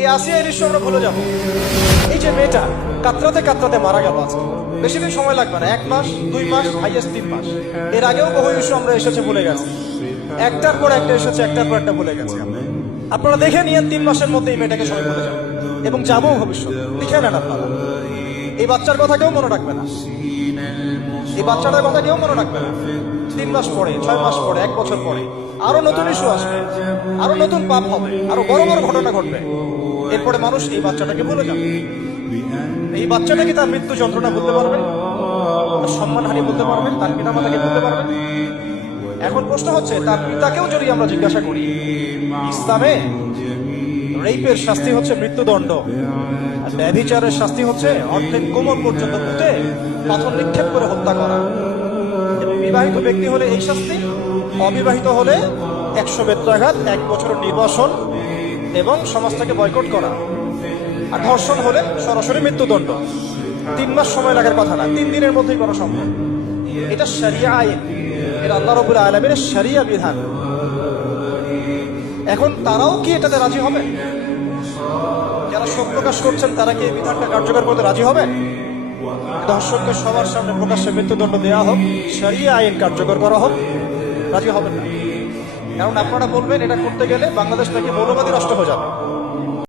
এই আসিয়া দৃশ্য আমরা ভুলে যাবো। এই যে মেয়েটা কাতরাতে কাতরাতে মারা গেল আজকে, বেশি দিন সময় লাগবে না, 1 মাস 2 মাস হাইয়েস্ট 3 মাস। এর আগেও বহু ইস্যু আমরা এসেছে ভুলে গেছি, একটার পর একটা এসেছে, একটার পর একটা ভুলে গেছি। আপনারা দেখে নিয়েন 3 মাসের মধ্যে এই মেয়েটাকে সবাই ভুলে যাবে এবং যাবো ভবিষ্যৎ। লিখে নেন আপনারা, এই বাচ্চার কথা কেউ মনে রাখবে না, এই বাচ্চাটার কথা কেউ মনে রাখবে না। 3 মাস পরে, 6 মাস পরে, 1 বছর পরে আরো নতুন ইস্যু আসবে, আরো নতুন পাপ হবে, আরো বড় বড় ঘটনা ঘটবে। এরপরে মানুষ এই বাচ্চাটাকে ভুলে যাবে। এই বাচ্চাটাকে তার মৃত্যু যন্ত্রণা বলতে পারবে, তার সম্মানহানি বলতে পারবে, তার পিতা মাতাকে বলতে পারবে। এখন প্রশ্ন হচ্ছে, তার পিতাকেও যদি আমরা জিজ্ঞাসা করি, ইসলামে রেপের শাস্তি হচ্ছে মৃত্যুদণ্ড, আর ব্যভিচারের শাস্তি হচ্ছে অর্ধেক কোমর পর্যন্ত পুঁতে পাথর নিক্ষেপ করে হত্যা করা। এবং বিবাহিত ব্যক্তি হলে এই শাস্তি, অবিবাহিত হলে 100 বেত্রাঘাত, 1 বছরের নির্বাসন এবং সমাজ থেকে বয়কট করা। আর ধর্ষণ হলে সরাসরি মৃত্যুদণ্ড। 3 মাস সময় লাগার কথা না, 3 দিনের মধ্যেই করা সম্ভব। এটা শরিয়া আইন, এটা আল্লাহ রাব্বুল আলামিনের শরিয়া বিধান। এখন তারাও কি এটাতে রাজি হবে? যারা শোক প্রকাশ করছেন তারা কি এই বিধানটা কার্যকর করতে রাজি হবে? ধর্ষককে সবার সামনে প্রকাশ্যে মৃত্যুদণ্ড দেওয়া হোক, শরিয়া আইন কার্যকর করা হোক, রাজি হবেন না। কারণ আপনারা বলবেন এটা করতে গেলে বাংলাদেশ নাকি মৌলবাদী রাষ্ট্র হয়ে যাবে।